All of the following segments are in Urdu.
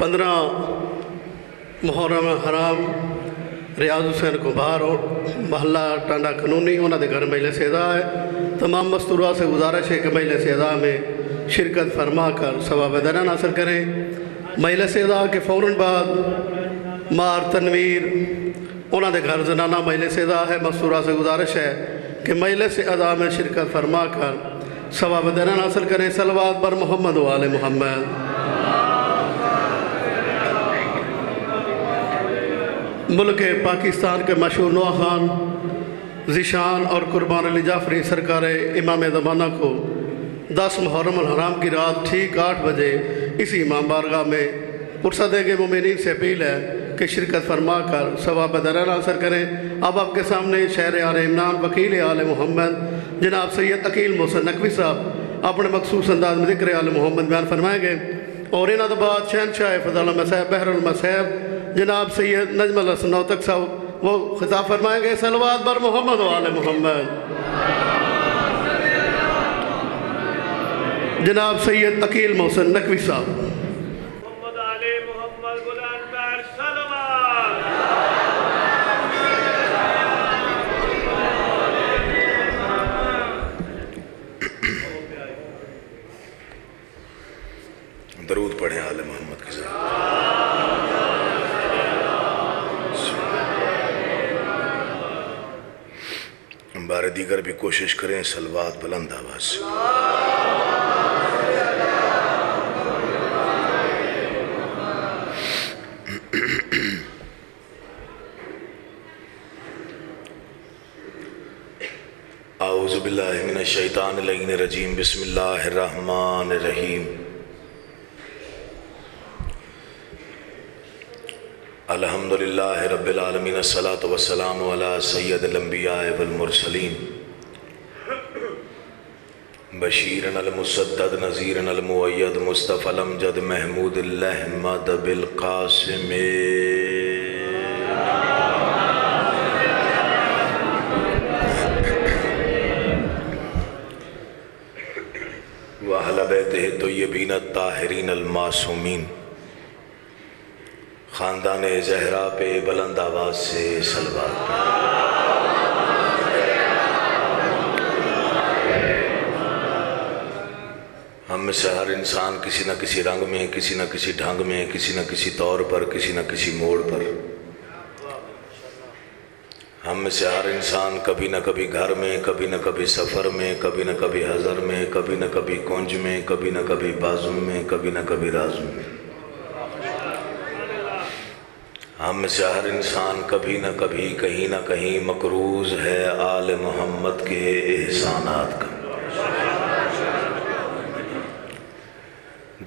15 محرم حرام ریاض حسین کمبھار اور محلہ ٹانڈا قانونی انہوں نے گھر مجلس اعضا ہے۔ تمام مستورات سے گزارش ہے کہ مجلس اعضا میں شرکت فرما کر ثواب درجہ حاصل کریں۔ مجلس اعضا کے فوراً بعد مار تنویر انہوں نے گھر زنانہ مجلس اعضا ہے۔ مستورات سے گزارش ہے کہ مجلس اعضا میں شرکت فرما کر ثواب درجہ حاصل کریں۔ صلوات بر محمد و آل محمد۔ ملک پاکستان کے مشہور نواں خان ذیشان اور قربان علی جعفری سرکار امام زمانہ کو 10 محرم الحرام کی رات ٹھیک 8 بجے اسی امام بارگاہ میں پرسدے کے مومنین سے اپیل ہے کہ شرکت فرما کر ثواب درجہ حاصل کریں۔ اب آپ کے سامنے شہر آل عمران وکیل آل محمد جناب سید عقیل محسن نقوی صاحب اپنے مخصوص انداز میں ذکر آل محمد بیان فرمائیں گے، اور انہوں نے بعد شہنشاہ فضل المصائب بحر المصائب جناب سید نجم الحسن نوتک صاحب وہ خطاب فرمائیں گے۔ صلوات بر محمد و آل محمد۔ جناب سید عقیل محسن نقوی صاحب۔ محمد آل محمد بلند بر صلوات۔ درود پڑھیں آل محمد کے ساتھ۔ بار دیگر بھی کوشش کریں صلوات بلند آواز سے۔ اعوذ باللہ من الشیطان اللعین الرجیم بسم اللہ الرحمن الرحیم۔ الحمدللہ رب العالمین الصلاة والسلام علی سید الانبیاء والمرسلین بشیرن المسدد نذیرن المؤید مصطفی الامجد محمود الاحمد بالقاسم وَأَهْلَ بَيْتِهِ الطَّيِّبِينَ الطَّاهِرِينَ الْمَعْصُومِينَ۔ خاندان زہرا پہ بلند آواز سے صلوات پڑھیں۔ ہم میں سے ہر انسان کسی نہ کسی رنگ میں، کسی نہ کسی ڈھنگ میں، کسی نہ کسی طور پر، کسی نہ کسی موڑ پر، ہم میں سے ہر انسان کبھی نہ کبھی گھر میں، کبھی نہ کبھی سفر میں، کبھی نہ کبھی حضر میں، کبھی نہ کبھی کنج میں، کبھی نہ کبھی بازو میں، کبھی نہ کبھی رازو میں، ہم میں سے ہر انسان کبھی نہ کبھی کہیں نہ کہیں مقروض ہے آل محمد کے احسانات کا۔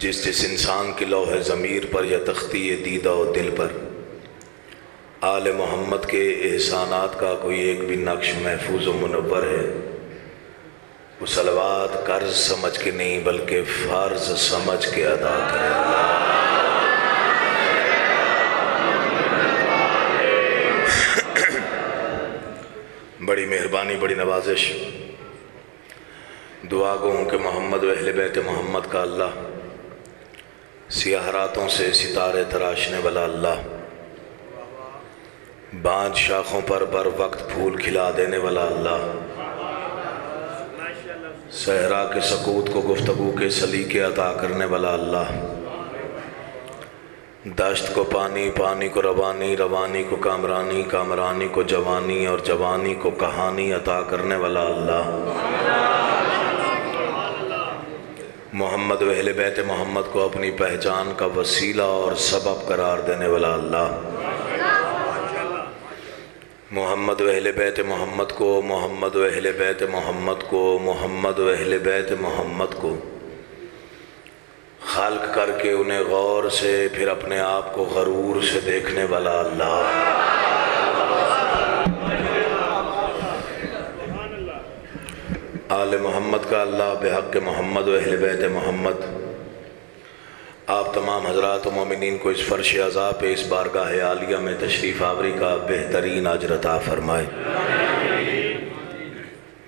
جس جس انسان کی لوح ضمیر پر یا تختی دیدہ و دل پر آل محمد کے احسانات کا کوئی ایک بھی نقش محفوظ و منور ہے، وہ صلوات قرض سمجھ کے نہیں بلکہ فرض سمجھ کے ادا کرے۔ بڑی مہربانی، بڑی نوازش، دعا گو ہوں کہ محمد و اہل بیت محمد کا اللہ، سیاہ راتوں سے ستارے تراشنے والا اللہ، باندھ شاخوں پر بر وقت پھول کھلا دینے والا اللہ، صحرا کے سکوت کو گفتگو کے سلیقے عطا کرنے والا اللہ، دشت کو پانی، پانی کو روانی، روانی کو کامرانی، کامرانی کو جوانی اور جوانی کو کہانی عطا کرنے والا اللہ، محمد و اہل بیت محمد کو اپنی پہچان کا وسیلہ اور سبب قرار دینے والا اللہ، محمد و اہل بیت محمد کو، محمد و اہل بیت محمد کو، محمد و اہل بیت محمد کو خلق کر کے انہیں غور سے پھر اپنے آپ کو غرور سے دیکھنے والا اللہ، آل محمد کا اللہ، بحق محمد و اہل بیت محمد آپ تمام حضرات و مومنین کو اس فرش عزا پہ اس بارگاہ عالیہ میں تشریف آوری کا بہترین اجر عطا فرمائے۔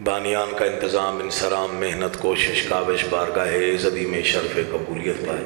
بانیان کا انتظام، انصرام، محنت، کوشش، کاوش بارگاہ عزدی میں شرف قبولیت پائے۔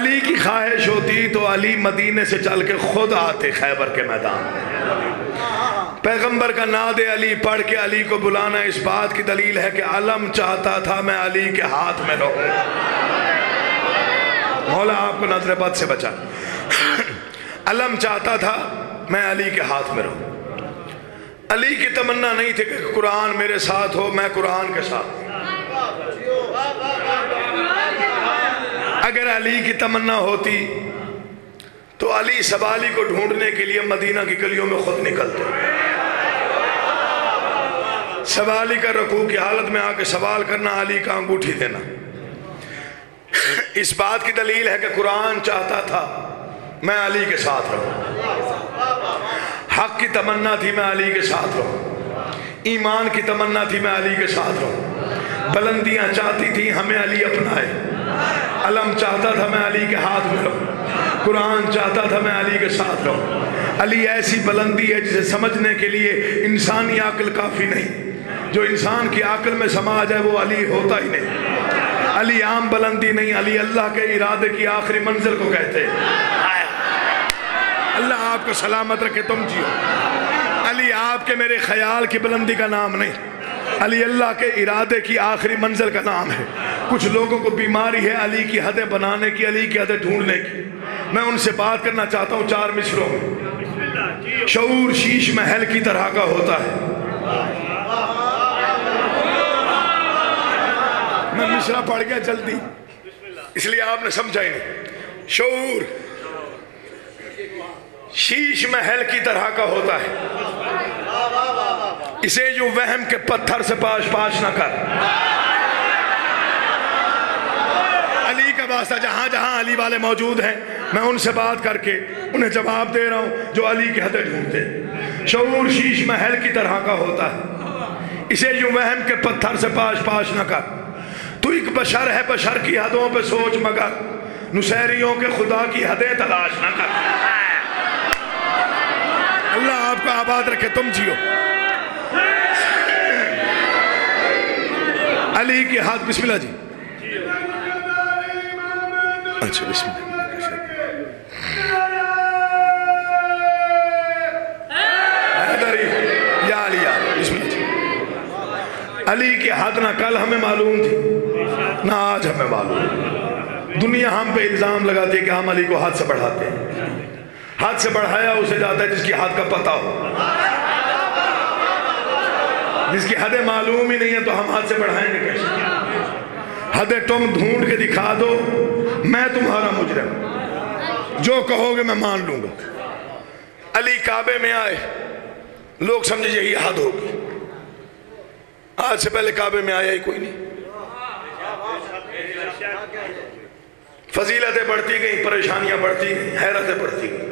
علی کی خواہش ہوتی تو علی مدینے سے چل کے خود آتے خیبر کے میدان میں۔ پیغمبر کا ناد علی پڑھ کے علی کو بلانا اس بات کی دلیل ہے کہ علم چاہتا تھا میں علی کے ہاتھ میں رہوں۔ مولا آپ کو نظر بد سے بچا۔ علم چاہتا تھا میں علی کے ہاتھ میں رہوں۔ علی کی تمنا نہیں تھی کہ قرآن میرے ساتھ ہو، میں قرآن کے ساتھ۔ اگر علی کی تمنا ہوتی تو علی سوالی کو ڈھونڈنے کے لیے مدینہ کی گلیوں میں خود نکلتے۔ سوالی کا رکوع کی حالت میں آ کے سوال کرنا، علی کا انگوٹھی دینا، اس بات کی دلیل ہے کہ قرآن چاہتا تھا میں علی کے ساتھ رہوں۔ حق کی تمنا تھی میں علی کے ساتھ رہوں، ایمان کی تمنا تھی میں علی کے ساتھ رہوں، بلندیاں چاہتی تھی ہمیں علی اپنائے، علم چاہتا تھا میں علی کے ہاتھ میں رہوں، قرآن چاہتا تھا میں علی کے ساتھ رہوں۔ علی ایسی بلندی ہے جسے سمجھنے کے لیے انسانی عقل کافی نہیں، جو انسان کی عقل میں سما جائے وہ علی ہوتا ہی نہیں۔ علی عام بلندی نہیں، علی اللہ کے ارادے کی آخری منزل کو کہتے ہیں۔ اللہ آپ کو سلامت رکھے، تم جیو۔ علی آپ کے میرے خیال کی بلندی کا نام نہیں، علی اللہ کے ارادے کی آخری منزل کا نام ہے۔ کچھ لوگوں کو بیماری ہے علی کی حدیں بنانے کی، علی کی حدیں ڈھونڈنے کی۔ میں ان سے بات کرنا چاہتا ہوں 4 مصروں میں۔ شعور شیش محل کی طرح کا ہوتا ہے۔ میں مصرع پڑھ گیا جلدی، اس لیے آپ نے سمجھا ہی نہیں۔ شعور شیش محل کی طرح کا ہوتا ہے، اسے جو وہم کے پتھر سے پاش پاش نہ کر۔ علی کا واسطہ جہاں جہاں علی والے موجود ہیں میں ان سے بات کر کے انہیں جواب دے رہا ہوں جو علی کی حدیں ڈھونڈتے۔ شعور شیش محل کی طرح کا ہوتا ہے، اسے جو وہم کے پتھر سے پاش پاش نہ کر۔ تو ایک بشر ہے، بشر کی حدوں پہ سوچ مگر، نصیریوں کے خدا کی حدیں تلاش نہ کر۔ اللہ آپ کو آباد رکھے، تم جیو۔ علی کی حد، بسم اللہ جی۔ اچھا بسم اللہ۔ یا علی، یا بسم اللہ جی۔ علی کی حد نہ کل ہمیں معلوم تھی نہ آج ہمیں معلوم۔ دنیا ہم پہ الزام لگاتی ہے کہ ہم علی کو حد سے بڑھاتے ہیں۔ حد سے بڑھایا اسے جاتا ہے جس کی حد کا پتہ ہو، جس کی حدیں معلوم ہی نہیں ہیں تو ہم حد سے بڑھائیں گے کیسے؟ حدیں تم ڈھونڈ کے دکھا دو، میں تمہارا مجرم، جو کہو گے میں مان لوں گا۔ علی کعبے میں آئے، لوگ سمجھے یہی حد ہوگی۔ آج سے پہلے کعبے میں آیا ہی کوئی نہیں۔ فضیلتیں بڑھتی گئیں، پریشانیاں بڑھتی گئیں، حیرتیں بڑھتی گئیں۔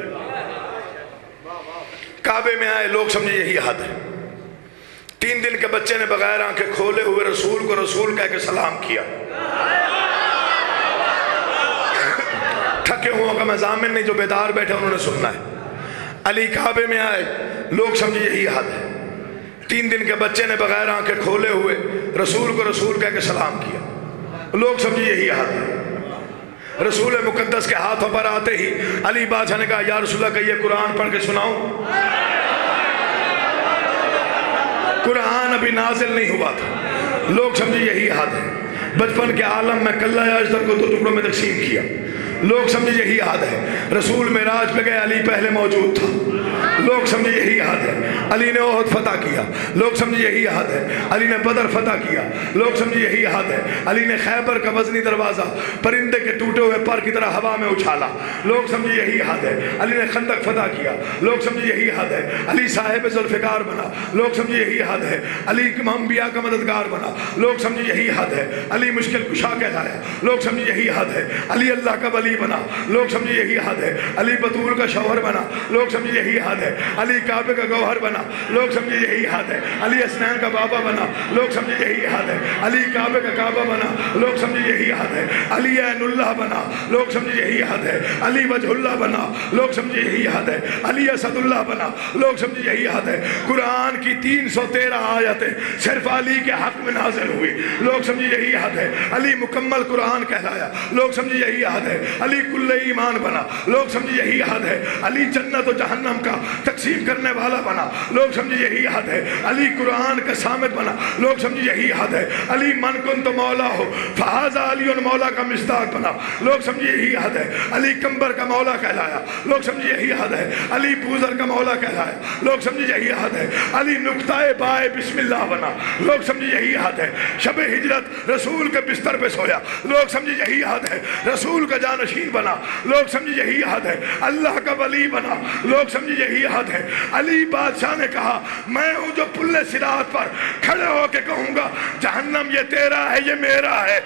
کعبے میں آئے، لوگ سمجھے یہی حد ہے۔ 3 دن کے بچے نے بغیر آنکھیں کھولے ہوئے رسول کو رسول کہہ کے سلام کیا۔ تھکے ہوں کا میں ضامن نہیں، جو بیدار بیٹھے انہوں نے سننا ہے۔ علی کعبے میں آئے، لوگ سمجھے یہی حد ہے۔ 3 دن کے بچے نے بغیر آنکھیں کھولے ہوئے رسول کو رسول کہہ کے سلام کیا، لوگ سمجھے یہی حد ہے۔ رسول مقدس کے ہاتھوں پر آتے ہی علی بادشاہ نے کہا یا رسول اللہ کہ یہ قرآن پڑھ کے سناؤں؟ قرآن ابھی نازل نہیں ہوا تھا، لوگ سمجھے یہی حد ہے۔ بچپن کے عالم میں کلہ اجدر کو 2 ٹکڑوں میں تقسیم کیا، لوگ سمجھے یہی حد ہے۔ رسول معراج پہ گئے، علی پہلے موجود تھا، لوگ سمجھے یہی حد ہے۔ علی نے احد فتح کیا، لوگ سمجھے یہی حد ہے۔ علی نے بدر فتح کیا، لوگ سمجھے یہی حد ہے۔ علی نے خیبر کا وزنی دروازہ پرندے کے ٹوٹے ہوئے پر کی طرح ہوا میں اچھالا، لوگ سمجھے یہی حد ہے۔ علی نے خندق فتح کیا، لوگ سمجھے یہی حد ہے۔ علی صاحب ذوالفقار بنا، لوگ سمجھے یہی حد ہے۔ علی انبیاء کا مددگار بنا، لوگ سمجھے یہی حد ہے۔ علی مشکل کشا کہلایا، لوگ سمجھے یہی حد ہے۔ علی اللہ کا ولی بنا، لوگ سمجھے یہی حد ہے۔ علی بطول کا شوہر بنا، لوگ سمجھے یہی حد ہے۔ علی کعبے کا گوہر بنا، لوگ سمجھے یہی حد ہے۔ علی اسنان کا بابا بنا، لوگ سمجھے یہی حد ہے۔ علی کعبے کا کعبہ بنا، لوگ سمجھے یہی حد ہے۔ علی عین اللہ بنا، لوگ سمجھے یہی حد ہے۔ علی وجہ اللہ بنا، لوگ سمجھے یہی حد ہے۔ علی اسد اللہ بنا، لوگ سمجھے یہی حد ہے۔ قرآن کی 313 آیتیں صرف علی کے حق میں نازل ہوئی، لوگ سمجھے یہی حد ہے۔ علی مکمل قرآن کہلایا، لوگ سمجھے یہی حد ہے۔ علی کل ایمان بنا، لوگ سمجھے یہی حد ہے۔ علی جنت و جہنم کا تقسیم کرنے والا بنا، لوگ سمجھے یہی حد ہے۔ علی قرآن کا سامد بنا، لوگ سمجھے یہی حد ہے۔ علی من کن تو مولا ہو فہذا علی مولا کا مصداق بنا، لوگ سمجھے یہی حد ہے۔ علی کمبر کا مولا کہلایا، لوگ سمجھے یہی حد ہے۔ علی بوزر کا مولا کہلایا، لوگ سمجھے یہی حد ہے۔ علی نقطہ بائے بسم اللہ بنا، لوگ سمجھے یہی حد ہے۔ شب ہجرت رسول کے بستر پہ سویا، لوگ سمجھے یہی حد ہے۔ رسول کا جانشین بنا، لوگ سمجھے یہی حد ہے۔ اللہ کا ولی بنا، لوگ سمجھے یہی حد ہے۔ علی بادشاہ نے کہا میں ہوں جو پل صراط پر کھڑے ہو کے کہوں گا جہنم یہ تیرا ہے یہ میرا ہے۔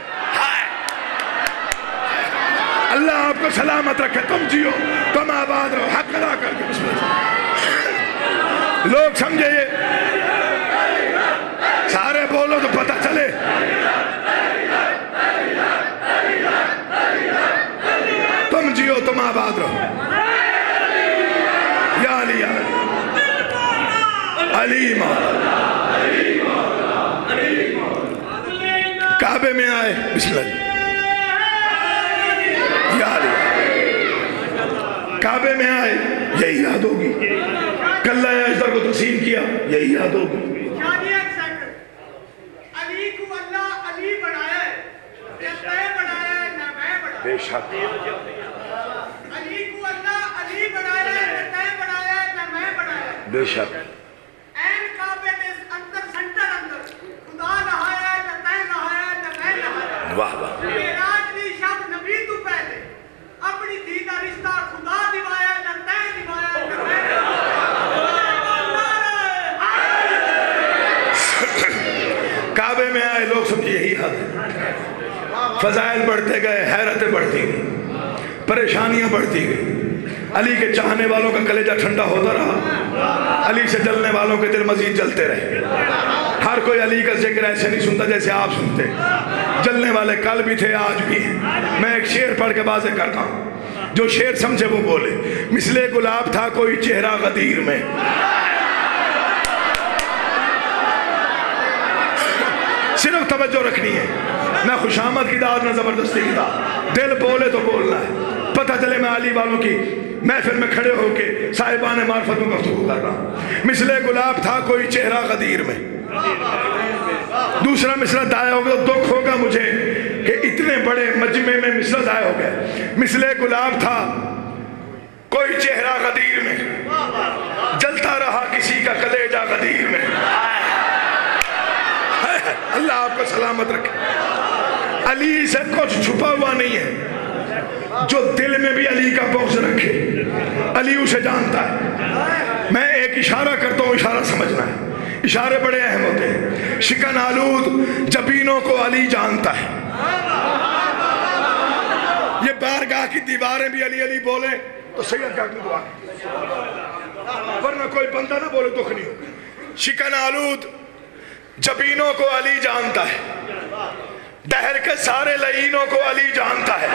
اللہ آپ کو سلامت رکھے، تم جیو، تم آباد رہو، حق ادا کر کے بسم اللہ۔ لوگ سمجھے یہ سارے بولو تو پتہ چلے۔ تم جیو، تم آباد رہو۔ یا علی یا علی مولا۔ کعبے میں آئے، بسم اللہ، یا علی کعبے میں آئے، یہی یاد ہوگی۔ کلہ اجدر کو تقسیم کیا، یہی یاد ہوگی۔ علی کو اللہ علی بنایا ہے، نہ میں بنایا ہے نہ میں بنایا ہے۔ بے شک علی کو اللہ علی بنایا ہے، نہ میں بنایا ہے نہ میں بنایا ہے۔ بے شک این کعبے میں اندر سنٹر اندر خدا نہایا ہے، نہ میں نہایا ہے نہ میں نہایا ہے۔ واہ واہ۔ معراج دی شب نبی تو پہلے اپنی دھی دا رشتہ خدا نبھایا، نہ میں نبھایا نہ میں نبھایا۔ کعبے میں آئے، لوگ سمجھے یہی حد ہے۔ فضائل بڑھتے گئے، حیرتیں بڑھتی گئی، پریشانیاں بڑھتی گئی۔ علی کے چاہنے والوں کا کلیجہ ٹھنڈا ہوتا رہا، علی سے جلنے والوں کے دل مزید جلتے رہے۔ ہر کوئی علی کا ذکر ایسے نہیں سنتا جیسے آپ سنتے۔ جلنے والے کل بھی تھے، آج بھی ہیں۔ میں ایک شعر پڑھ کے واضح کرتا ہوں، جو شعر سمجھے وہ بولے۔ مثل گلاب تھا کوئی چہرہ غدیر میں، صرف توجہ رکھنی ہے، نہ خوشامد کی داد نہ زبردستی کی داد، دل بولے تو بولنا ہے۔ پتہ چلے میں علی والوں کی محفل میں کھڑے ہو کے صاحبان معرفت میں گفتگو کر رہا ہوں۔ مثل گلاب تھا کوئی چہرہ غدیر میں۔ دوسرا مصرع دایا ہوگا تو دکھ ہوگا مجھے کہ اتنے بڑے مجمع میں مصرع دایا ہو گیا۔ مثل گلاب تھا کوئی چہرہ غدیر میں، جلتا رہا کسی کا کلیجہ غدیر میں۔ اللہ آپ کو سلامت رکھے۔ علی سے کچھ چھپا ہوا نہیں ہے، جو دل میں بھی علی کا بغض رکھے علی اسے جانتا ہے۔ میں ایک اشارہ کرتا ہوں، اشارہ سمجھنا ہے، اشارے بڑے اہم ہوتے ہیں۔ شکن آلود جبینوں کو علی جانتا ہے۔ یہ بارگاہ کی دیواریں بھی علی علی بولیں تو سید کا دعا، ورنہ کوئی بندہ نہ بولے دکھ نہیں ہوگا۔ شکن آلود جبینوں کو علی جانتا ہے، دہر کے سارے لعینوں کو علی جانتا ہے۔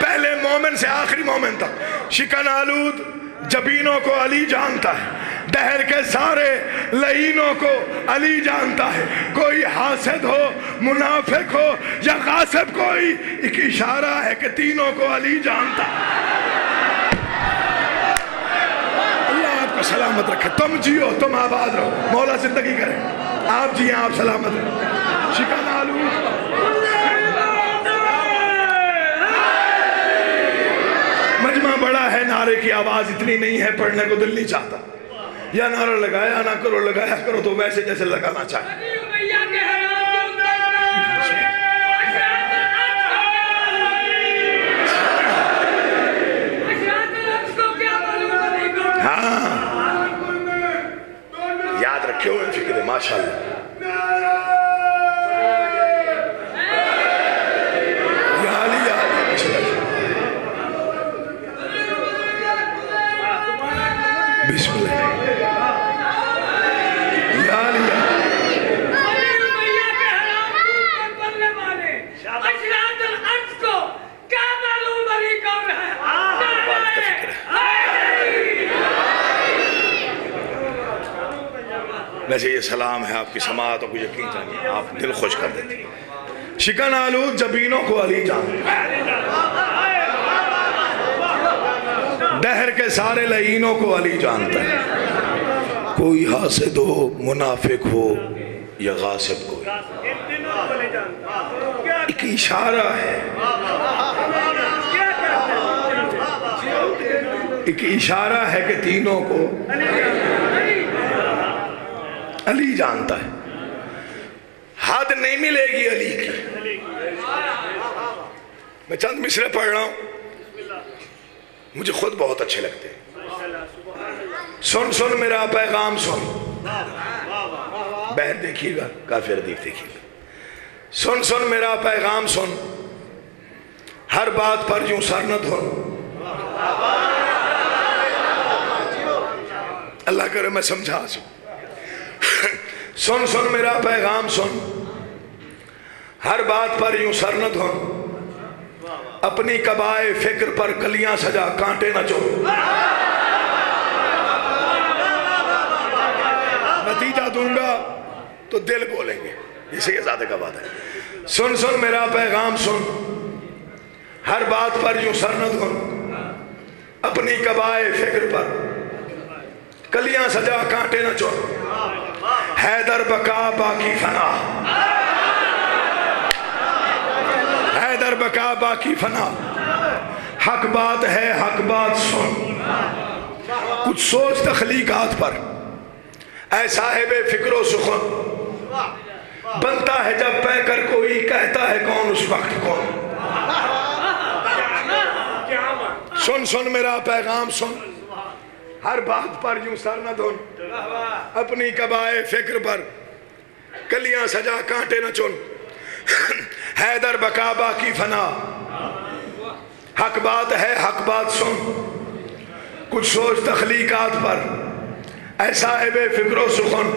پہلے مومن سے آخری مومن تک شکن آلود جبینوں کو علی جانتا ہے، دہر کے سارے لعینوں کو علی جانتا ہے۔ کوئی حاسد ہو، منافق ہو یا غاصب، کوئی ایک اشارہ ہے کہ تینوں کو علی جانتا ہے۔ سلامت رکھے، تم جیو، تم آباد رہو، مولا زندگی کرے، آپ جیئے، آپ سلامت رہے۔ شکن آلود مجمع بڑا ہے، نعرے کی آواز اتنی نہیں ہے، پڑھنے کو دل نہیں چاہتا۔ یا نعرہ لگایا نہ کرو، لگایا کرو تو ویسے جیسے لگانا چاہے۔ ہاں یاد رکھے ہوئے فکر ہے، ماشاءاللہ۔ یا علی یا علی، بسم اللہ یا علی ویسے یہ سلام ہے آپ کی سماعتوں کو یقین جانیے آپ دل خوش کر دیتے ہیں شکن آلود جبینوں کو علی جان دہر کے سارے لعینوں کو علی جانتا ہے کوئی حاسد ہو منافق ہو یا غاصب کو ایک اشارہ ہے ایک اشارہ ہے کہ تینوں کو علی جانتا ہے حد نہیں ملے گی علی کی میں چند مصرے پڑھ رہا ہوں مجھے خود بہت اچھے لگتے ہیں سن سن میرا پیغام سن بہر دیکھیے گا کافی ردیف دیکھیے گا سن سن میرا پیغام سن ہر بات پر یوں سر نہ دھن اللہ کرے میں سمجھا سوں سن سن میرا پیغام سن ہر بات پر یوں سر نہ دھن اپنی قبائے فکر پر کلیاں سجا کانٹے نہ چون نتیجہ دوں گا تو دل بولیں گے اسے یہ زیادہ کا بات ہے سن سن میرا پیغام سن ہر بات پر یوں سر نہ دھن اپنی قبائے فکر پر کلیاں سجا کانٹے نہ چون حیدر بقا باقی فنا حیدر بقا باقی فنا حق بات ہے حق بات سن کچھ سوچ تخلیقات پر اے صاحب فکر و سخن بنتا ہے جب پہ کر کوئی کہتا ہے کون اس وقت کون سن سن میرا پیغام سن ہر بات پر یوں سر نہ دھن اپنی قبائے فکر پر کلیاں سجا کانٹے نہ چن حیدر بقا باقی فنا حق بات ہے حق بات سن کچھ سوچ تخلیقات پر اے صاحب فکر و سخن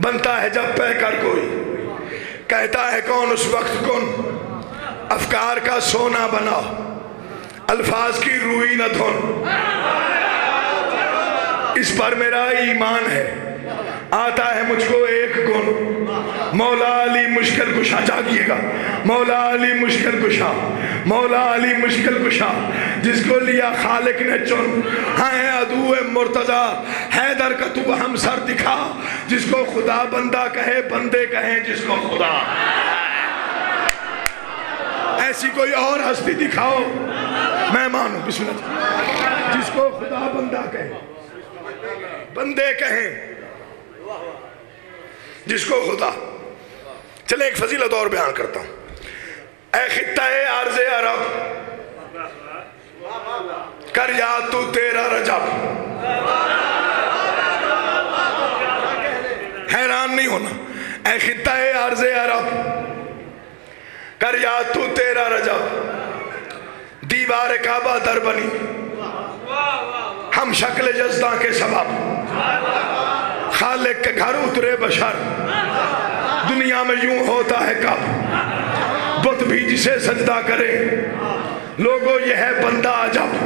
بنتا ہے جب پہ کر کوئی کہتا ہے کون اس وقت کن افکار کا سونا بنا الفاظ کی روئی نہ دھن اس پر میرا ایمان ہے آتا ہے مجھ کو ایک گن مولا علی مشکل کشا جاگیے گا مولا علی مشکل کشا مولا علی مشکل کشا جس کو لیا خالق نے چن ہیں عدو مرتضی حیدر کا تو ہم سر دکھا جس کو خدا بندہ کہے بندے کہیں جس کو خدا ایسی کوئی اور ہستی دکھاؤ میں مانوں بسم اللہ جس کو خدا بندہ کہے بندے کہیں جس کو خدا چلے ایک فضیلت اور بیان کرتا ہوں اے خطہ عرض عرب کر یاد تو تیرا رجب حیران نہیں ہونا اے خطہ عرض عرب کر یاد تو تیرا رجب دیوار کعبہ در بنی ہم شکل جزداں کے سبب خالق کے گھر اترے بشر دنیا میں یوں ہوتا ہے کب بت بھی جسے سجدہ کرے لوگوں یہ ہے بندہ عجب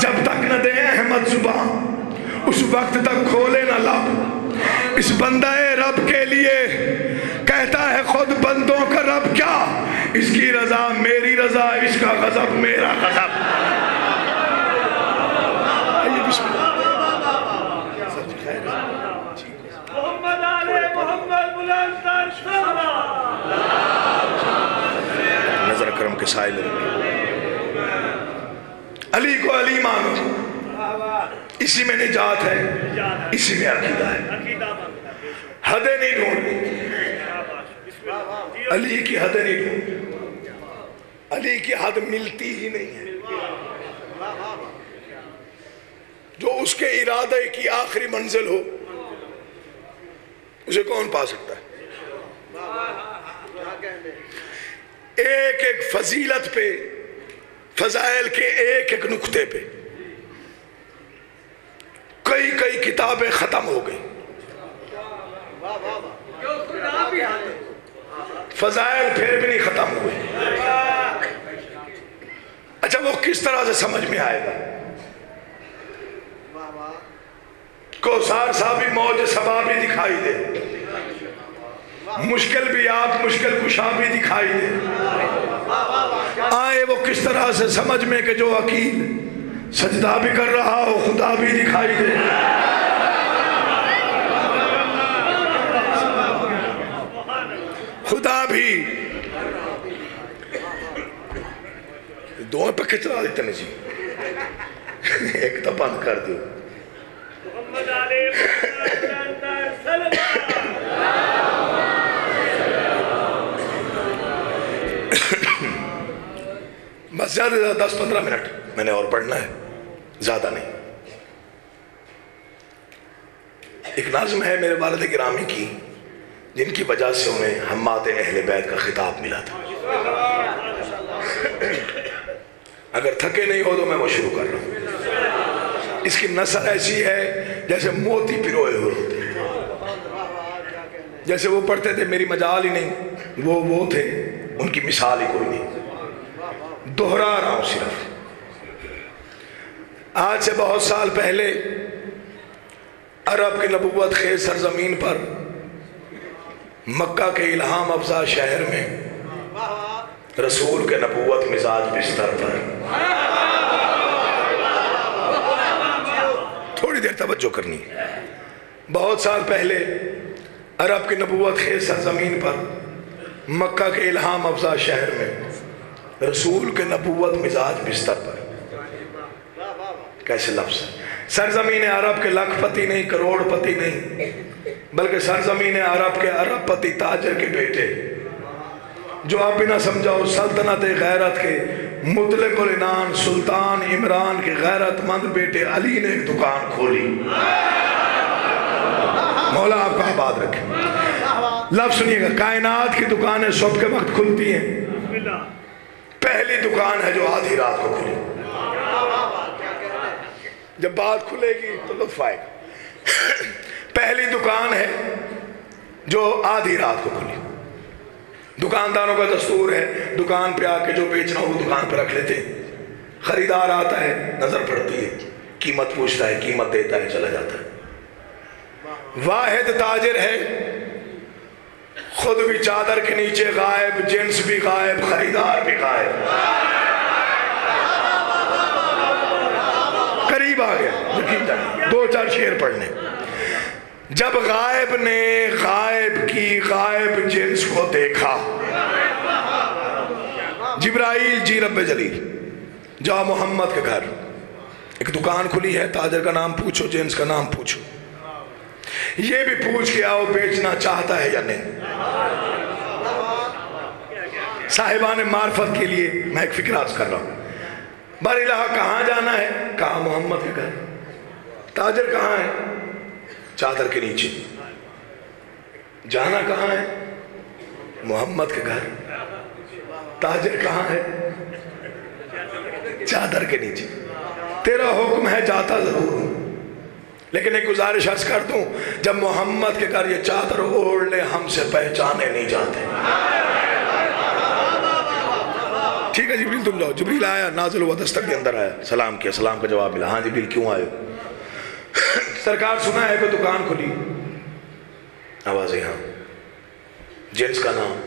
جب تک نہ دے احمد زبان اس وقت تک کھولے نہ لب اس بندہ رب کے لیے کہتا ہے خود بندوں کا رب کیا اس کی رضا میری رضا اس کا غضب میرا غضب محمد علی محمد بلند تر نظر کرم کے سائل علی کو علی مانو اسی میں نجات ہے اسی میں عقیدہ ہے حدیں نہیں ڈھونڈنی علی کی حدیں نہیں ڈھونڈنی علی کی حد ملتی ہی نہیں ہے جو اس کے ارادے کی آخری منزل ہو اسے کون پا سکتا ہے ایک ایک فضیلت پہ فضائل کے ایک ایک نقطے پہ کتابیں ختم ہو گئی، فضائل پھر بھی نہیں ختم ہوئے۔ اچھا وہ کس طرح سے سمجھ میں آئے گا؟ کوثر صاحب موج سبا بھی دکھائی دے، مشکل بھی آپ مشکل کشا بھی دکھائی دے، آئے وہ کس طرح سے سمجھ میں کہ جو عقیل سجدہ بھی کر رہا ہو خدا بھی دکھائی دے۔ خدا بھی دو پکے چلا دیتے ہیں جی، ایک تو بند کر دو۔ محمد علی بس زیادہ 10-15 منٹ میں نے اور پڑھنا ہے، زیادہ نہیں۔ ایک نظم ہے میرے والد گرامی کی، جن کی وجہ سے انہیں حماد اہل بیت کا خطاب ملا تھا۔ اگر تھکے نہیں ہو تو میں وہ شروع کر رہا ہوں۔ اس کی نثر ایسی ہے جیسے موتی پروئے ہوئے ہوتے ہیں، جیسے وہ پڑھتے تھے میری مجال ہی نہیں، وہ تھے ان کی مثال ہی کوئی نہیں۔ دہرا رہا ہوں صرف۔ آج سے بہت سال پہلے عرب کی نبوت خیز سرزمین پر مکہ کے الہام افزا شہر میں رسول کے نبوت مزاج بستر پر، تھوڑی دیر توجہ کرنی، بہت سال پہلے عرب کی نبوت خیز سرزمین پر مکہ کے الہام افزا شہر میں رسول کے نبوت مزاج بستر پر۔ کیسے لفظ؟ سرزمین عرب کے لاکھ پتی نہیں، کروڑ پتی نہیں، بلکہ سرزمین عرب کے عرب پتی تاجر کے بیٹے، جو آپ بھی نہ سمجھاؤ سلطنت غیرت کے مطلق العنان سلطان عمران کے غیرت مند بیٹے علی نے ایک دکان کھولی۔ مولا آپ کا آباد رکھے۔ لفظ سنیے گا، کائنات کی دکانیں صبح کے وقت کھلتی ہیں، پہلی دکان ہے جو آدھی رات کو کھلی۔ جب بات کھلے گی تو لطف آئے گا۔ پہلی دکان ہے جو آدھی رات کو کھلی۔ دکانداروں کا دستور ہے دکان پہ آ کے جو بیچنا ہو وہ دکان پہ رکھ لیتے ہیں، خریدار آتا ہے، نظر پڑتی ہے، قیمت پوچھتا ہے، قیمت دیتا ہے، چلا جاتا ہے۔ واحد تاجر ہے، خود بھی چادر کے نیچے غائب، جنس بھی غائب، خریدار بھی غائب۔ قریب آ گیا، یقین جانے 2-4 شعر پڑھنے۔ جب غائب نے غائب کی غائب جنس کو دیکھا، جبرائیل جی رب جلیل جاؤ محمد کے گھر، ایک دکان کھلی ہے، تاجر کا نام پوچھو، جنس کا نام پوچھو، یہ بھی پوچھ کے آؤ بیچنا چاہتا ہے یا نہیں۔ صاحبان معرفت کے لیے میں ایک فکر عرض کر رہا ہوں۔ بارالہ کہاں جانا ہے؟ کہا محمد کے گھر۔ تاجر کہاں ہے؟ چادر کے نیچے۔ جانا کہاں ہے؟ محمد کے گھر۔ تاجر کہاں ہے؟ چادر کے نیچے۔ تیرا حکم ہے جاتا ضرور ہوں، لیکن ایک گزارش عرض کر دوں، جب محمد کے گھر یہ چادر اوڑھ لے ہم سے پہچانے نہیں جاتے۔ ٹھیک ہے جبریل تم جاؤ۔ جبریل آیا، نازل ہوا، دستک کے اندر آیا، سلام کیا، سلام کا جواب ملا۔ ہاں جبریل کیوں آئے؟ سرکار سنا ہے کہ دکان کھلی۔ آوازیں ہاں، جنس کا نام،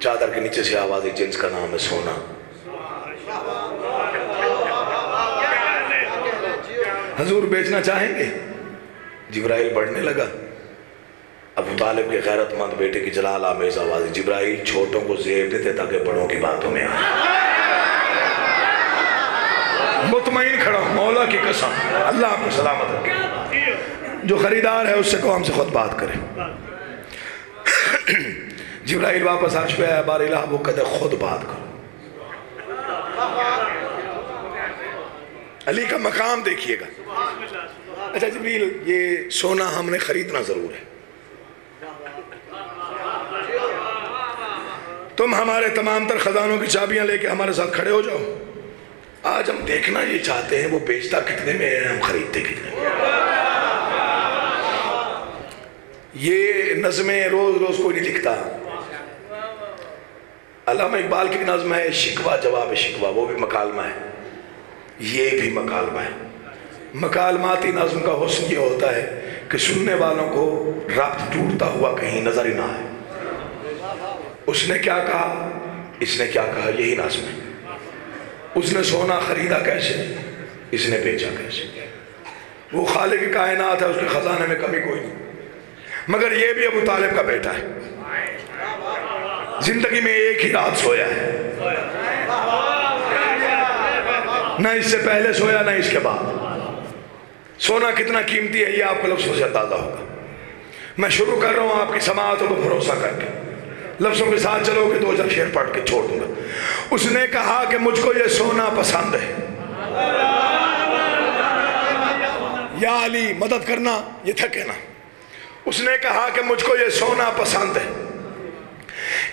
چادر کے نیچے سے آواز ہے، جنس کا نام ہے سونا۔ حضور بیچنا چاہیں گے؟ جبرائیل بڑھنے لگا۔ ابو طالب کے غیرت مند بیٹے کی جلال آمیز آواز ہے، جبرائیل چھوٹوں کو زیب دیتے تاکہ بڑوں کی باتوں میں آئے۔ مطمئن کھڑا ہوں، مولا کی قسم، اللہ آپ کو سلامت رکھے۔ جو خریدار ہے اس سے کہو ہم سے خود بات کرے۔ جبرائیل واپس عرش پہ آیا، بار الہ وہ کہتے خود بات کرو۔ علی کا مقام دیکھیے گا۔ اچھا جبریل، یہ سونا ہم نے خریدنا ضرور ہے، تم ہمارے تمام تر خزانوں کی چابیاں لے کے ہمارے ساتھ کھڑے ہو جاؤ۔ آج ہم دیکھنا یہ چاہتے ہیں وہ بیچتا کتنے میں ہے، ہم خریدتے کتنے میں۔ یہ نظمیں روز روز کوئی نہیں لکھتا. علامہ اقبال کی نظم ہے شکوہ جواب شکوہ، وہ بھی مکالمہ ہے، یہ بھی مکالمہ ہے. مکالماتی نظم کا حسن یہ ہوتا ہے کہ سننے والوں کو ربط ٹوٹتا ہوا کہیں نظر ہی نہ آئے. اس نے کیا کہا، اس نے کیا کہا، یہی نظم ہے. اس نے سونا خریدا کیسے، اس نے بیچا کیسے. وہ خالق کائنات ہے، اس کے خزانے میں کمی کوئی نہیں، مگر یہ بھی ابو طالب کا بیٹا ہے. زندگی میں ایک ہی رات سویا ہے، نہ اس سے پہلے سویا نہ اس کے بعد. سونا کتنا قیمتی ہے یہ آپ کو لفظوں سے اندازہ ہوگا. میں شروع کر رہا ہوں آپ کی سماعتوں کو بھروسہ کر کے، لفظوں کے ساتھ چلو کہ 2 شعر پڑھ کے چھوڑ دوں گا. اس نے کہا کہ مجھ کو یہ سونا پسند ہے. یا علی مدد کرنا، یہ تھکے نا. اس نے کہا کہ مجھ کو یہ سونا پسند ہے.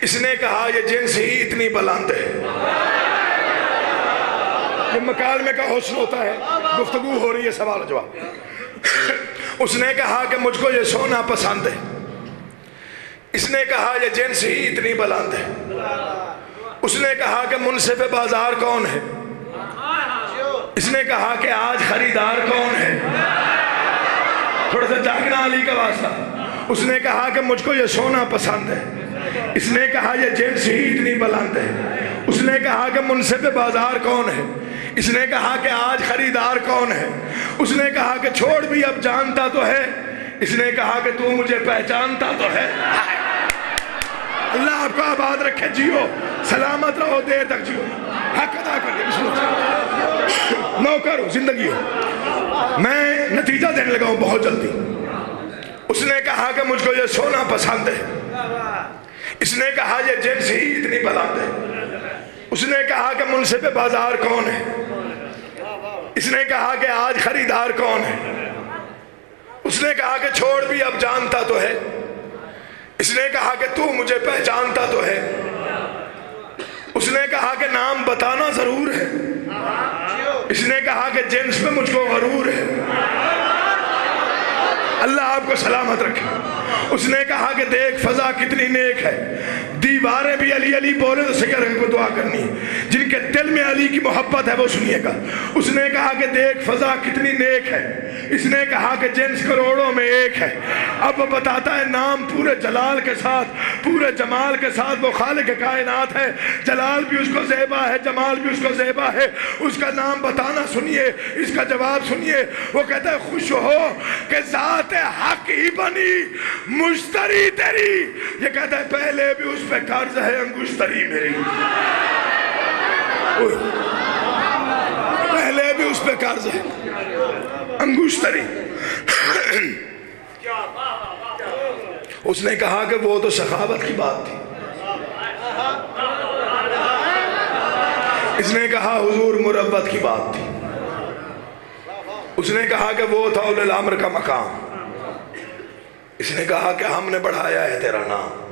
اس نے کہا یہ جنس ہی اتنی بلند ہے. یہ مکالمے کا حسن ہوتا ہے، گفتگو ہو رہی ہے، سوال جواب. اس نے کہا کہ مجھ کو یہ سونا پسند ہے. اس نے کہا یہ جنس ہی اتنی بلند ہے. اس نے کہا کہ منصف بازار کون ہے. اس نے کہا کہ آج خریدار کون ہے. تھوڑا سا جاگنا علی کا واسطہ. اس نے کہا کہ مجھ کو یہ سونا پسند ہے. اس نے کہا یہ جنس ہی اتنی بلند ہے. اس نے کہا کہ منصف بازار کون ہے. اس نے کہا کہ آج خریدار کون ہے. اس نے کہا کہ چھوڑ بھی اب جانتا تو ہے. اس نے کہا کہ تو مجھے پہچانتا تو ہے. اللہ آپ کو آباد رکھے، جیو سلامت رہو، دیر تک جیو، حق ادا کر دے. نوکر ہو، زندگی ہو. میں نتیجہ دینے لگا ہوں بہت جلدی. اس نے کہا کہ مجھ کو یہ سونا پسند ہے. اس نے کہا یہ جنس ہی اتنی بلند ہے. اس نے کہا کہ منصف بازار کون ہے. اس نے کہا کہ آج خریدار کون ہے. اس نے کہا کہ چھوڑ بھی اب جانتا تو ہے. اس نے کہا کہ تو مجھے پہچانتا تو ہے. اس نے کہا کہ نام بتانا ضرور ہے. اس نے کہا کہ جنس میں مجھ کو غرور ہے. اللہ آپ کو سلامت رکھے. اس نے کہا کہ دیکھ فضا کتنی نیک ہے. دیواریں بھی علی علی بولے تو سید رنگ کو دعا کرنی ہے. جن کے دل میں علی کی محبت ہے وہ سنیے گا. اس نے کہا کہ دیکھ فضا کتنی نیک ہے. اس نے کہا کہ جنس کروڑوں میں ایک ہے. اب وہ بتاتا ہے نام پورے جلال کے ساتھ، پورے جمال کے ساتھ. وہ خالق کائنات ہے. جلال بھی اس کو زیبا ہے، جمال بھی اس کو زیبا ہے. اس کا نام بتانا سنیے، اس کا جواب سنیے. وہ کہتا ہے خوش ہو کہ ذات حق ہی بنی مشتری تیری. یہ کہتا ہے پہلے بھی اس پہ قرض ہے انگشتری میری. پہلے بھی اس پہ قرض ہے انگشتری. اس نے کہا کہ وہ تو سخاوت کی بات تھی. اس نے کہا حضور مروت کی بات تھی. اس نے کہا کہ وہ تھا اولو الامر کا مقام. اس نے کہا کہ ہم نے بڑھایا ہے تیرا نام.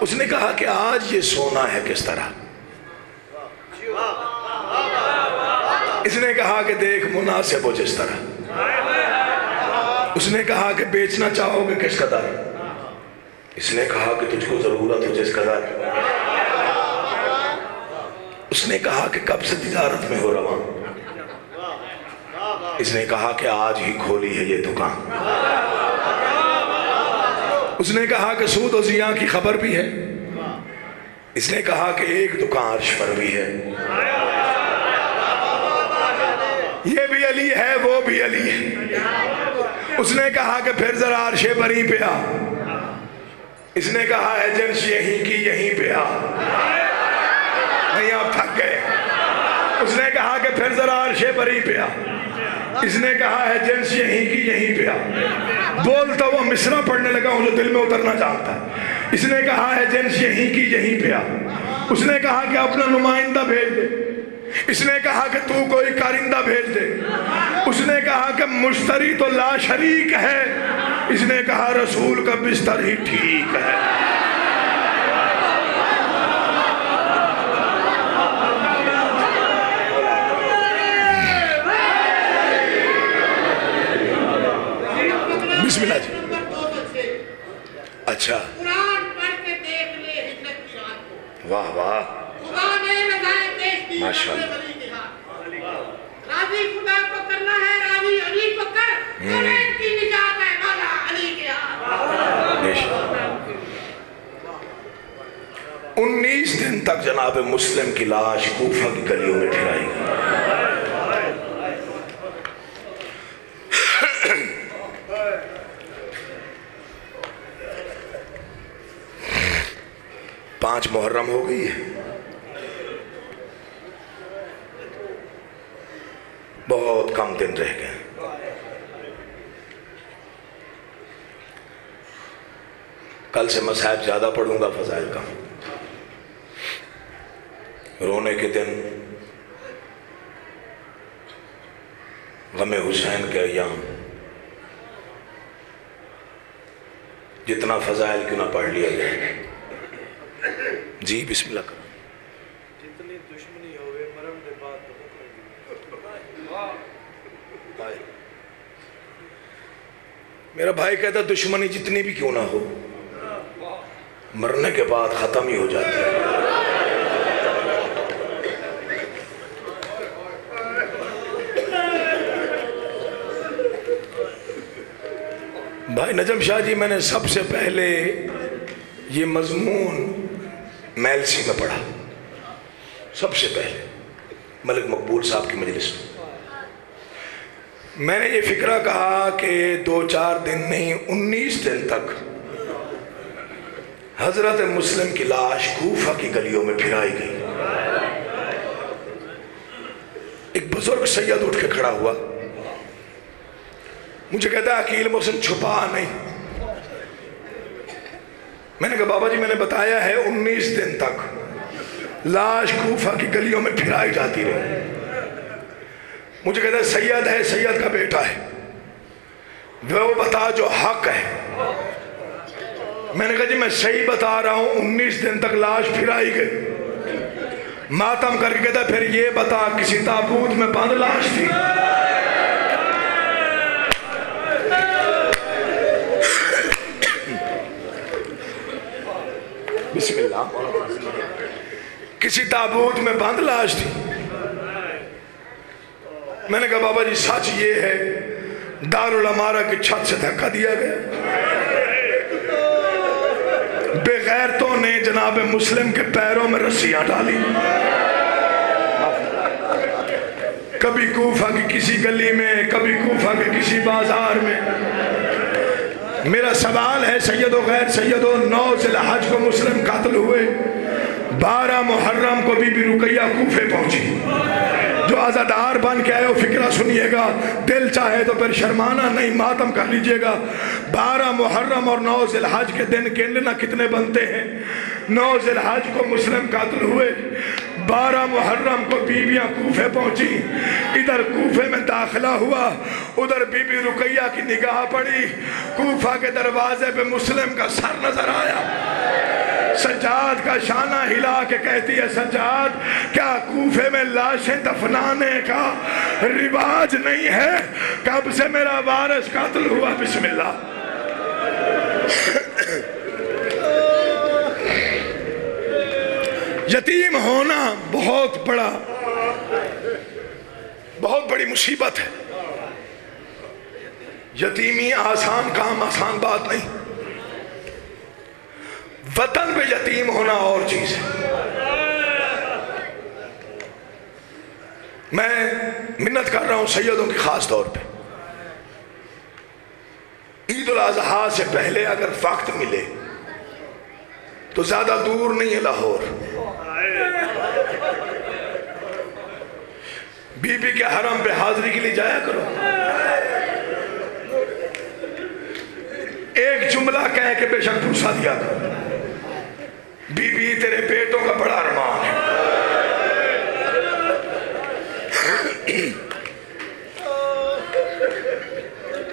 اس نے کہا کہ آج یہ سونا ہے کس طرح. اس نے کہا کہ دیکھ مناسب ہو جس طرح. اس نے کہا کہ بیچنا چاہو گے کس قدر. اس نے کہا کہ تجھ کو ضرورت ہو جس قدر. اس نے کہا کہ کب سے تجارت میں ہو رواں. اس نے کہا کہ آج ہی کھولی ہے یہ دکان. اس نے کہا کہ سود و زیاں کی خبر بھی ہے. اس نے کہا کہ ایک دکان عرش پر بھی ہے. یہ بھی علی ہے وہ بھی علی ہے. اس نے کہا کہ پھر ذرا عرش بری پہ آ. اس نے کہا ہے جنس یہیں کی یہیں پہ آ. نہیں آپ تھک گئے. اس نے کہا کہ پھر ذرا عرش بری پہ آ. اس نے کہا ہے جنس یہیں کی یہیں پہ آ. بولتا ہوا مصرع پڑھنے لگا ہوں جو دل میں اترنا چاہتا ہے. اس نے کہا ہے جنس یہیں کی یہیں پہ آ. اس نے کہا کہ اپنا نمائندہ بھیج دے. اس نے کہا کہ تو کوئی کارندہ بھیج دے. اس نے کہا کہ مشتری تو لا شریک ہے. اس نے کہا رسول کا بستر ہی ٹھیک ہے. بسم اللہ جی. دن تک جناب مسلم کی لاش کوفہ کی گلیوں میں پھرائی گئی۔ 5 محرم ہو گئی ہے، بہت کم دن رہ گئے۔ کل سے مصائب زیادہ پڑھوں گا فضائل کا، رونے کے دن، غم حسین کے ایام، جتنا فضائل کیوں نہ پڑھ لیا جائے۔ جی بسم اللہ کرو۔ جتنی دشمنی ہوئے مرم دے بعد میرا بھائی کہتا دشمنی جتنی بھی کیوں نہ ہو مرنے کے بعد ختم ہی ہو جاتی ہے۔ بھائی نجم شاہ جی، میں نے سب سے پہلے یہ مضمون میلسی میں پڑھا، سب سے پہلے ملک مقبول صاحب کی مجلس میں نے یہ فکرہ کہا کہ 2-4 دن نہیں 19 دن تک حضرت مسلم کی لاش کوفہ کی گلیوں میں پھرائی گئی۔ ایک بزرگ سید اٹھ کے کھڑا ہوا، مجھے کہتا ہے عقیل محسن چھپا نہیں۔ میں نے کہا بابا جی میں نے بتایا ہے 19 دن تک لاش کوفہ کی گلیوں میں پھرائی جاتی رہی۔ مجھے کہتا ہے سید ہے، سید کا بیٹا ہے، وہ بتا جو حق ہے۔ میں نے کہا جی میں صحیح بتا رہا ہوں، 19 دن تک لاش پھرائی گئی۔ ماتم کر کے کہتا ہے پھر یہ بتا کسی تابوت میں بند لاش تھی؟ بسم اللہ، کسی تابوت میں بند لاش تھی؟ میں نے کہا بابا جی سچ یہ ہے دارالعمارہ کی چھت سے دھکا دیا گیا، بے غیرتوں نے جناب مسلم کے پیروں میں رسیاں ڈالی، کبھی کوفہ کی کسی گلی میں، کبھی کوفہ کے کسی بازار میں۔ میرا سوال ہے سید و غیر سید و 9 ذی الحج کو مسلم قتل ہوئے، 12 محرم کو بی بی رقیہ کوفے پہنچی۔ جو عزادار بن کے آئے ہو فکرہ سنیے گا، دل چاہے تو پھر شرمانا نہیں ماتم کر لیجئے گا۔ 12 محرم اور 9 ذی الحج کے دن گننا کتنے بنتے ہیں؟ 9 ذی الحج کو مسلم قتل ہوئے، 12 محرم کو بیویاں کوفے پہنچی۔ ادھر کوفے میں داخلہ ہوا، ادھر بی بی رقیہ کی نگاہ پڑی، کوفہ کے دروازے پہ مسلم کا سر نظر آیا۔ سجاد کا شانہ ہلا کے کہتی ہے سجاد کیا کوفے میں لاشیں دفنانے کا رواج نہیں ہے؟ کب سے میرا وارث قتل ہوا؟ بسم اللہ۔ یتیم ہونا بہت بڑی مصیبت ہے۔ یتیمی آسان کام، آسان بات نہیں۔ وطن پہ یتیم ہونا اور چیز ہے۔ میں منت کر رہا ہوں سیدوں کی خاص طور پہ، عید الاضحیٰ سے پہلے اگر وقت ملے تو زیادہ دور نہیں ہے لاہور، بی بی کے حرم پہ حاضری کے لیے جایا کرو، ایک جملہ کہہ کے بے شک پوچھا دیا کرو، بی بی تیرے بیٹوں کا بڑا ارمان ہے۔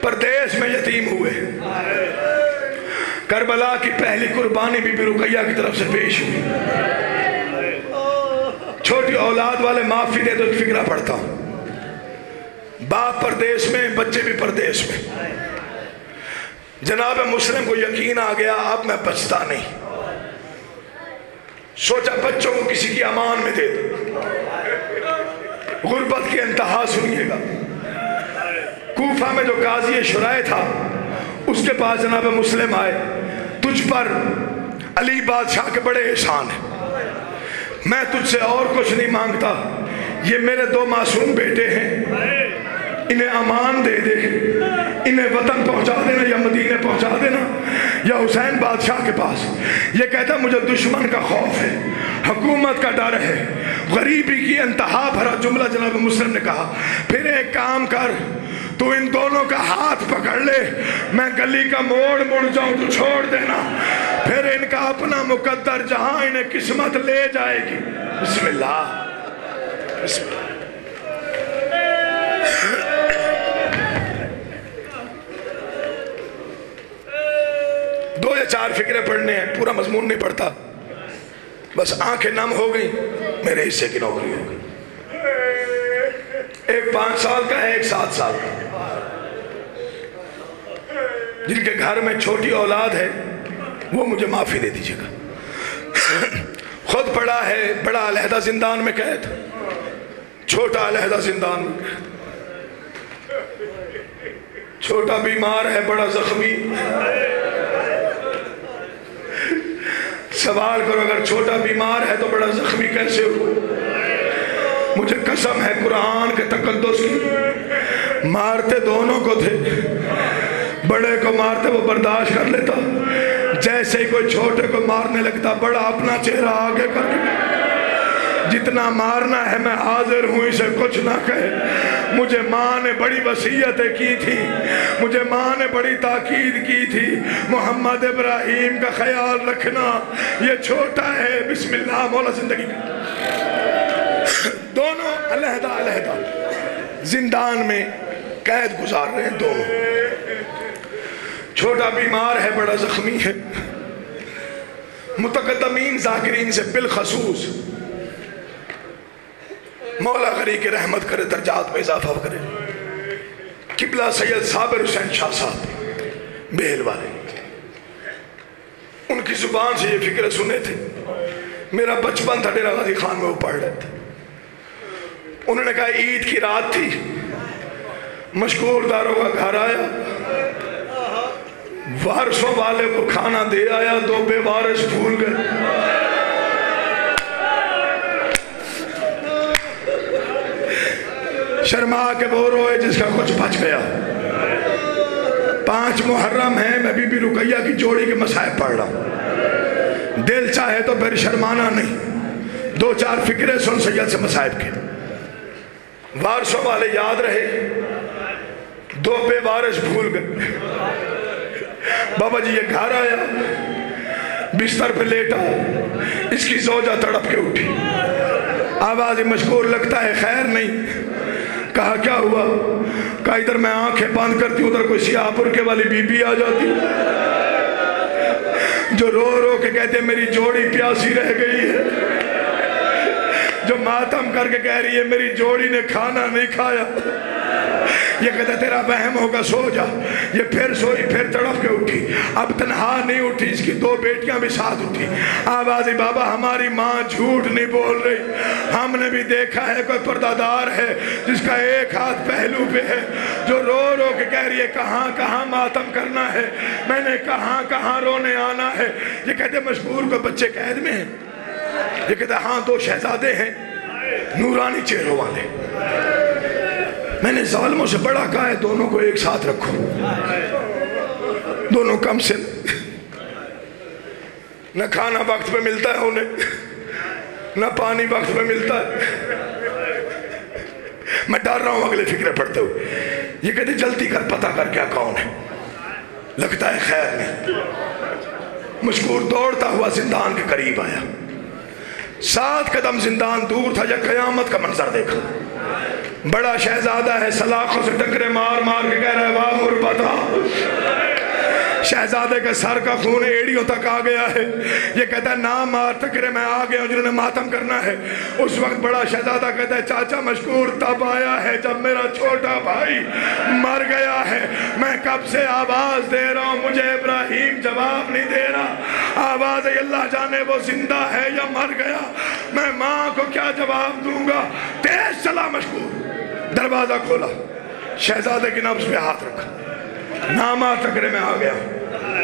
پردیس میں یتیم ہوئے، کربلا کی پہلی قربانی بی بی رقیہ کی طرف سے پیش ہوئی۔ چھوٹی اولاد والے معافی دے تو ایک فکرہ پڑھتا ہوں، باپ پردیس میں، بچے بھی پردیس میں۔ جناب مسلم کو یقین آ گیا اب میں بچتا نہیں، سوچا بچوں کو کسی کی امان میں دے دو۔ غربت کی انتہا سنیے گا، کوفہ میں جو قاضی شرائع تھا اس کے پاس جناب مسلم آئے، تجھ پر علی بادشاہ کے بڑے احسان ہیں، میں تجھ سے اور کچھ نہیں مانگتا، یہ میرے 2 معصوم بیٹے ہیں، انہیں امان دے دے، انہیں وطن پہنچا دینا یا مدینے پہنچا دینا یا حسین بادشاہ کے پاس۔ یہ کہتا مجھے دشمن کا خوف ہے، حکومت کا ڈر ہے، غریبی کی انتہا بھرا جملہ جناب مسلم نے کہا۔ پھر ایک کام کر، تو ان دونوں کا ہاتھ پکڑ لے، میں گلی کا موڑ مڑ جاؤں تو چھوڑ دینا، پھر ان کا اپنا مقدر جہاں انہیں قسمت لے جائے گی۔ بسم اللہ، بسم اللہ۔ 2 یا 4 فکریں پڑھنے ہیں، پورا مضمون نہیں پڑھتا، بس آنکھیں نم ہو گئی، میرے حصے کی نوکری ہو گئی۔ ایک 5 سال کا ہے، ایک 7 سال کا، جن کے گھر میں چھوٹی اولاد ہے وہ مجھے معافی دے دیجیے گا۔ خود پڑا ہے بڑا علیحدہ زندان میں قید، چھوٹا علیحدہ زندان میں قید، چھوٹا بیمار ہے بڑا زخمی۔ سوال کرو اگر چھوٹا بیمار ہے تو بڑا زخمی کیسے ہو؟ مجھے قسم ہے قرآن کے تقدس کی، مارتے دونوں کو تھے، بڑے کو مارتے وہ برداشت کر لیتا، جیسے ہی کوئی چھوٹے کو مارنے لگتا بڑا اپنا چہرہ آگے کر کے، جتنا مارنا ہے میں حاضر ہوں، اسے کچھ نہ کہے۔ مجھے ماں نے بڑی وصیتیں کی تھی، مجھے ماں نے بڑی تاکید کی تھی، محمد ابراہیم کا خیال رکھنا، یہ چھوٹا ہے۔ بسم اللہ، مولا زندگی دونوں علیحدہ علیحدہ زندان میں قید گزار رہے ہیں دونوں۔ چھوٹا بیمار ہے بڑا زخمی ہے۔ متقدمین ذاکرین سے بالخصوص مولا غری کی رحمت کرے، درجات میں اضافہ کرے، قبلہ سید صابر حسین شاہ صاحب بیل والے، ان کی زبان سے یہ فکر سنے تھے۔ میرا بچپن تھا ڈیرہ غازی خان میں، وہ پڑھ رہے تھے۔ انہوں نے کہا عید کی رات تھی، مشکور داروں کا گھر آیا، وارثوں والے کو کھانا دے آیا، 2 بے وارث بھول گئے۔ شرما کے وہ روئے جس کا کچھ بچ گیا۔ 5 محرم ہے، میں بی بی رقیہ کی جوڑی کے مصائب پڑھ رہا ہوں، دل چاہے تو پھر شرمانا نہیں، 2-4 فکرے سن سید سے مصائب کے۔ وارثوں والے یاد رہے، 2 بے وارث بھول گئے۔ بابا جی یہ گھر آیا، بستر پہ لیٹا، اس کی زوجہ تڑپ کے اٹھی، آواز مشکور لگتا ہے خیر نہیں۔ کہا کیا ہوا؟ کہا ادھر میں آنکھیں بند کرتی ادھر کوئی سیاہ برقعے والی بی بی آ جاتی جو رو رو کے کہتے میری جوڑی پیاسی رہ گئی ہے، جو ماتم کر کے کہہ رہی ہے میری جوڑی نے کھانا نہیں کھایا۔ یہ کہتا تیرا وہم ہوگا، سو جا۔ یہ پھر سوئی، پھر تڑپ کے اٹھی، اب تنہا نہیں اٹھی، اس کی 2 بیٹیاں بھی ساتھ اٹھی۔ آوازی بابا ہماری ماں جھوٹ نہیں بول رہی، ہم نے بھی دیکھا ہے کوئی پردہ دار ہے جس کا ایک ہاتھ پہلو پہ ہے، جو رو رو کے کہہ رہی ہے کہاں کہاں ماتم کرنا ہے، میں نے کہاں کہاں رونے آنا ہے۔ یہ کہتے مشکور کو بچے قید میں ہیں؟ یہ کہتے ہاں 2 شہزادے ہیں نورانی چہروں والے۔ میں نے ظالموں سے بڑا کہا ہے دونوں کو ایک ساتھ رکھو، دونوں کم سے نہ کھانا وقت پہ ملتا ہے انہیں، نہ پانی وقت پہ ملتا ہے۔ میں ڈر رہا ہوں اگلے فکرے پڑھتے ہوئے۔ یہ کہتے جلدی کر پتہ کر کیا کون ہے، لگتا ہے خیر نہیں۔ مشکور دوڑتا ہوا زندان کے قریب آیا، 7 قدم زندان دور تھا، یا قیامت کا منظر دیکھا۔ بڑا شہزادہ ہے، سلاخوں سے ٹکرے مار مار کے کہہ رہا ہے واہ مربتا۔ شہزادے کے سر کا خون ایڑیوں تک آ گیا ہے۔ یہ کہتا ہے نہ مار، ٹکرے میں آ گیا ہوں جنہوں نے ماتم کرنا ہے۔ اس وقت بڑا شہزادہ کہتا ہے چاچا مشکور تب آیا ہے جب میرا چھوٹا بھائی مر گیا ہے، میں کب سے آواز دے رہا ہوں، مجھے ابراہیم جواب نہیں دے رہا۔ آواز ہے اللہ جانے وہ زندہ ہے یا مر گیا، میں ماں کو کیا جواب دوں گا۔ تیز چلا مشکور، دروازہ کھولا، شہزادے کی نبض پہ ہاتھ رکھا، نامہ ٹکرے میں آ گیا،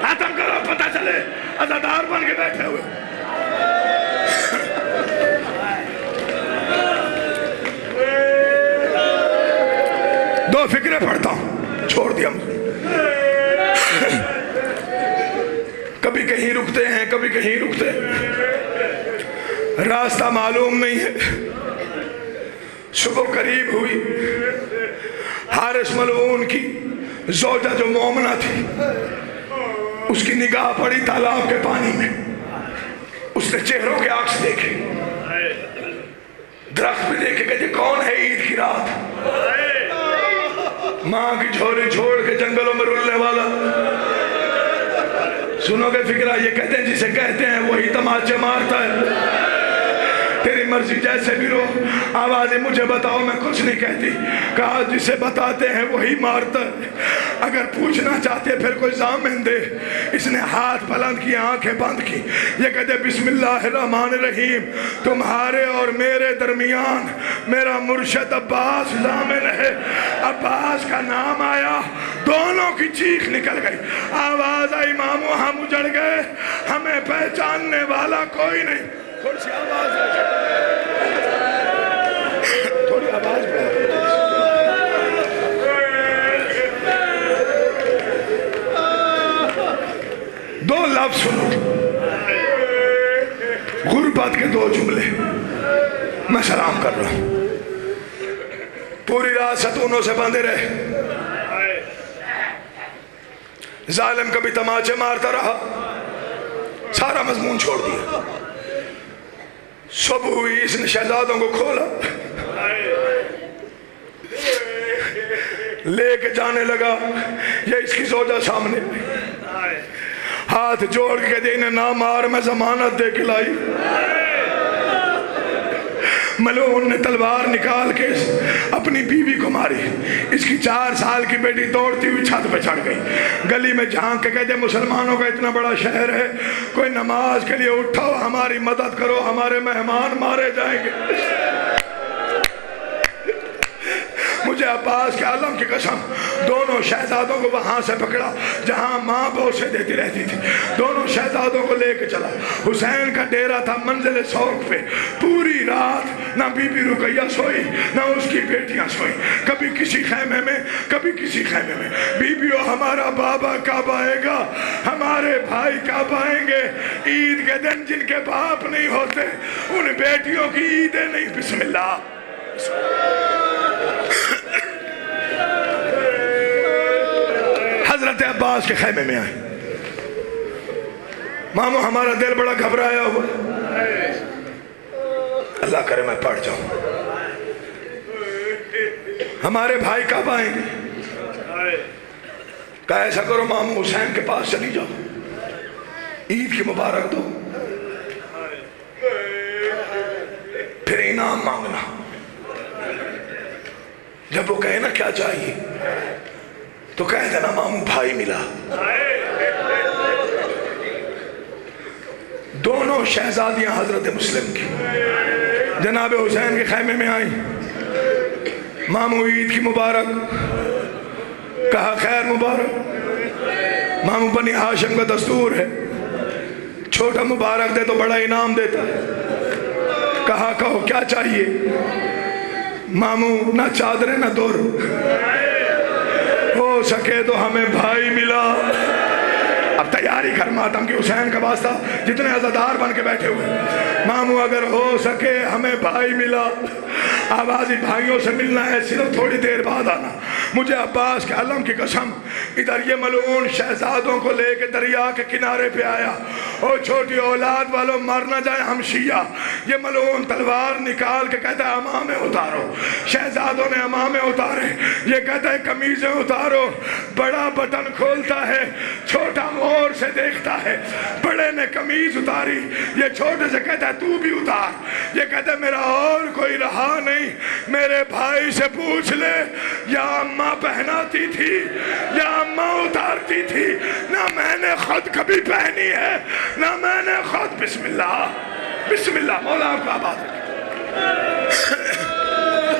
ختم کرو پتہ چلے عزادار بن کے بیٹھے ہوئے. دو فکریں پڑھتا ہوں چھوڑ دیا مجھے. کبھی کہیں رکتے ہیں کبھی کہیں رکتے ہیں, راستہ معلوم نہیں ہے. صبح قریب ہوئی, حارث ملعون کی زوجہ جو مومنہ تھی اس کی نگاہ پڑی تالاب کے پانی میں. اس نے چہروں کے عکس دیکھے, درخت بھی دیکھے کہ یہ کون ہے عید کی رات, ماں کی جھولی چھوڑ کے جنگلوں میں رلنے والا. سنو گے فکرہ, یہ کہتے ہیں جسے کہتے ہیں وہی تماچے مارتا ہے. تیری مرضی جیسے بھی رو, آوازیں مجھے بتاؤ میں کچھ نہیں کہتی. کہا جسے بتاتے ہیں وہی مارتا ہے. اگر پوچھنا چاہتے پھر کوئی ضامن دے. اس نے ہاتھ بلند کی, آنکھیں بند کی. یہ کہتے بسم اللہ الرحمن الرحیم, تمہارے اور میرے درمیان میرا مرشد عباس ضامن ہے. عباس کا نام آیا, دونوں کی چیخ نکل گئی. آواز آئی ماموں ہم اجڑ گئے, ہمیں پہچاننے والا کوئی نہیں. تھوڑی سی آواز ہے, تھوڑی آواز بڑھا. دو لفظ سنو, غربت کے دو جملے. میں سلام کر رہا ہوں. پوری رات ستونوں سے باندھے رہے, ظالم کبھی تماچے مارتا رہا, سارا مضمون چھوڑ دیا. صبح ہوئی, اس نے شہزادوں کو کھولا, لے کے جانے لگا. یہ اس کی زوجہ سامنے, ہاتھ جوڑ کے کہتے انہیں نہ مار, میں ضمانت دے کے لائی. ملعون نے تلوار نکال کے اپنی بیوی کو ماری. اس کی 4 سال کی بیٹی دوڑتی ہوئی چھت پہ چڑھ گئی. گلی میں جھانک کے کہتے مسلمانوں کا اتنا بڑا شہر ہے, کوئی نماز کے لیے اٹھو, ہماری مدد کرو, ہمارے مہمان مارے جائیں گے. مجھے عباس کے عالم کی قسم, دونوں شہزادوں کو وہاں سے پکڑا جہاں ماں بوسے دیتی رہتی تھی. دونوں شہزادوں کو لے کے چلا. حسین کا ڈیرا تھا منزل سوق پہ. پوری رات نہ بی بی رقیہ سوئی نہ اس کی بیٹیاں سوئی. کبھی کسی خیمے میں کبھی کسی خیمے میں. بیویوں ہمارا بابا کب آئے گا, ہمارے بھائی کب آئیں گے. عید کے دن جن کے باپ نہیں ہوتے ان بیٹیوں کی عیدیں نہیں. بسم اللہ. حضرت عباس کے خیمے میں آئے. مامو ہمارا دل بڑا گھبرایا ہوا, اللہ کرے میں پڑھ جاؤں. ہمارے بھائی کب آئیں گے. کہا ایسا کرو مامو حسین کے پاس چلی جاؤ, عید کی مبارک دو, پھر انعام مانگنا. جب وہ کہے نا کیا چاہیے تو کہہ دینا ماموں بھائی ملا. دونوں شہزادیاں حضرت مسلم کی جناب حسین کے خیمے میں آئیں. ماموں عید کی مبارک. کہا خیر مبارک. ماموں بنی ہاشم کا دستور ہے, چھوٹا مبارک دے تو بڑا انعام دیتا ہے. کہا کہو کیا چاہیے. ماموں نہ چادریں نہ دور, ہو سکے تو ہمیں بھائی ملا. اب تیاری کر ماتم کی حسین کا واسطہ, جتنے عزادار بن کے بیٹھے ہوئے. ماموں اگر ہو سکے ہمیں بھائی ملا. آوازی بھائیوں سے ملنا ہے, صرف تھوڑی دیر بعد آنا. مجھے عباس کے علم کی قسم, ادھر یہ ملعون شہزادوں کو لے کے دریا کے کنارے پہ آیا. او چھوٹی اولاد والوں مر نہ جائے ہم شیعہ. یہ ملعون تلوار نکال کے کہتا ہے امامے اتارو. شہزادوں نے امامے اتارے. یہ کہتا ہے قمیضیں اتارو. بڑا بٹن کھولتا ہے, چھوٹا مور سے دیکھتا ہے. بڑے نے قمیض اتاری, یہ چھوٹے سے کہتا ہے تو بھی اتار. یہ کہتا ہے میرا اور کوئی رہا نہیں, میرے بھائی سے پوچھ لے, یا اماں پہناتی تھی یا اماں اتارتی تھی. نہ میں نے خود کبھی پہنی ہے نہ میں نے خود. بسم اللہ بسم اللہ. مولا آپ کا آباد رکھے.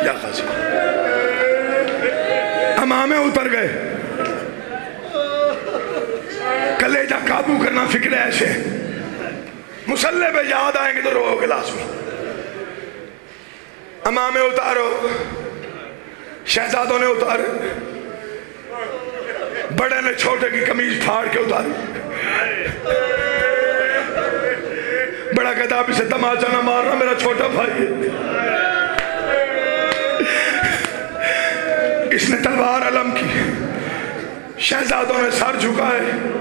یا خاصی امامے اتر گئے, کلیجہ قابو کرنا فکر ایسے مسلح پہ یاد آئیں گے تو رو گے لازمی. امامے اتارو، شہزادوں نے اتارے، بڑے نے چھوٹے کی قمیض پھاڑ کے اتاری. بڑا کہتا اب اسے تماچا نہ مارنا، میرا چھوٹا بھائی ہے. اس نے تلوار علم کی، شہزادوں نے سر جھکائے.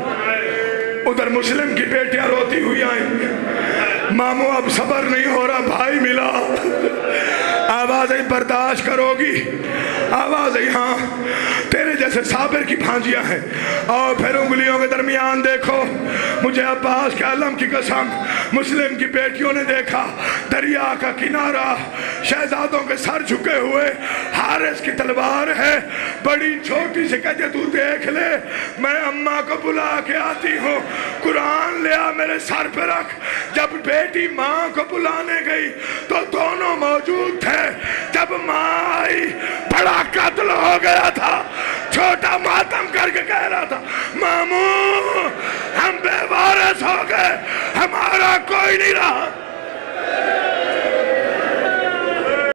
ادھر مسلم کی بیٹیاں روتی ہوئی آئیں. ماموں اب صبر نہیں ہو رہا، بھائی ملا. آوازیں برداشت کرو گی؟ آوازیں ہاں. تیرے جیسے صابر کی بھانجیاں ہیں. اور پھر انگلیوں کے درمیان دیکھو. مجھے عباس کے علم کی قسم، مسلم کی بیٹیوں نے دیکھا دریا کا کنارہ، شہزادوں کے سر جھکے ہوئے، حارث کی تلوار ہے بڑی چھوٹی سی. کہتے تو دیکھ لے، میں اماں کو بلا کے آتی ہوں، قرآن لیا میرے سر پہ رکھ. جب بیٹی ماں کو بلانے گئی تو دونوں موجود تھے. جب ماں آئی بڑا قتل ہو گیا تھا. چھوٹا ماتم کر کے کہہ رہا تھا ماموں ہم بے وارث ہو گئے، ہمارا کوئی نہیں رہا.